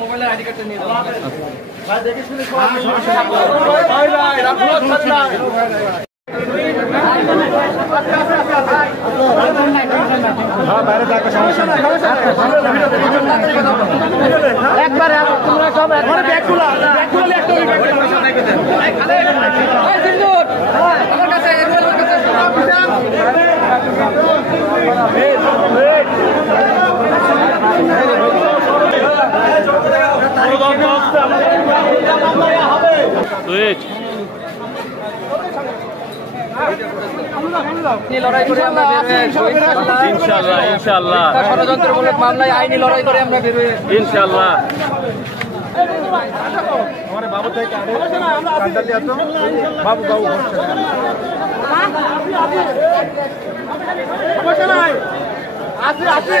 মোবাইলের আইডি কার্ডটা নিয়ে একবারে তোমরা সব একবারে ব্যাগগুলো আমার কাছে লড়াই করে আমরা ইনশাআল্লাহ ইনশাআল্লাহ ষড়যন্ত্রমূলক মামলায় আইনি লড়াই করে আমরা বের হয়ে ইনশাআল্লাহ हमारे बाबू तय का बाबू बाबू আসে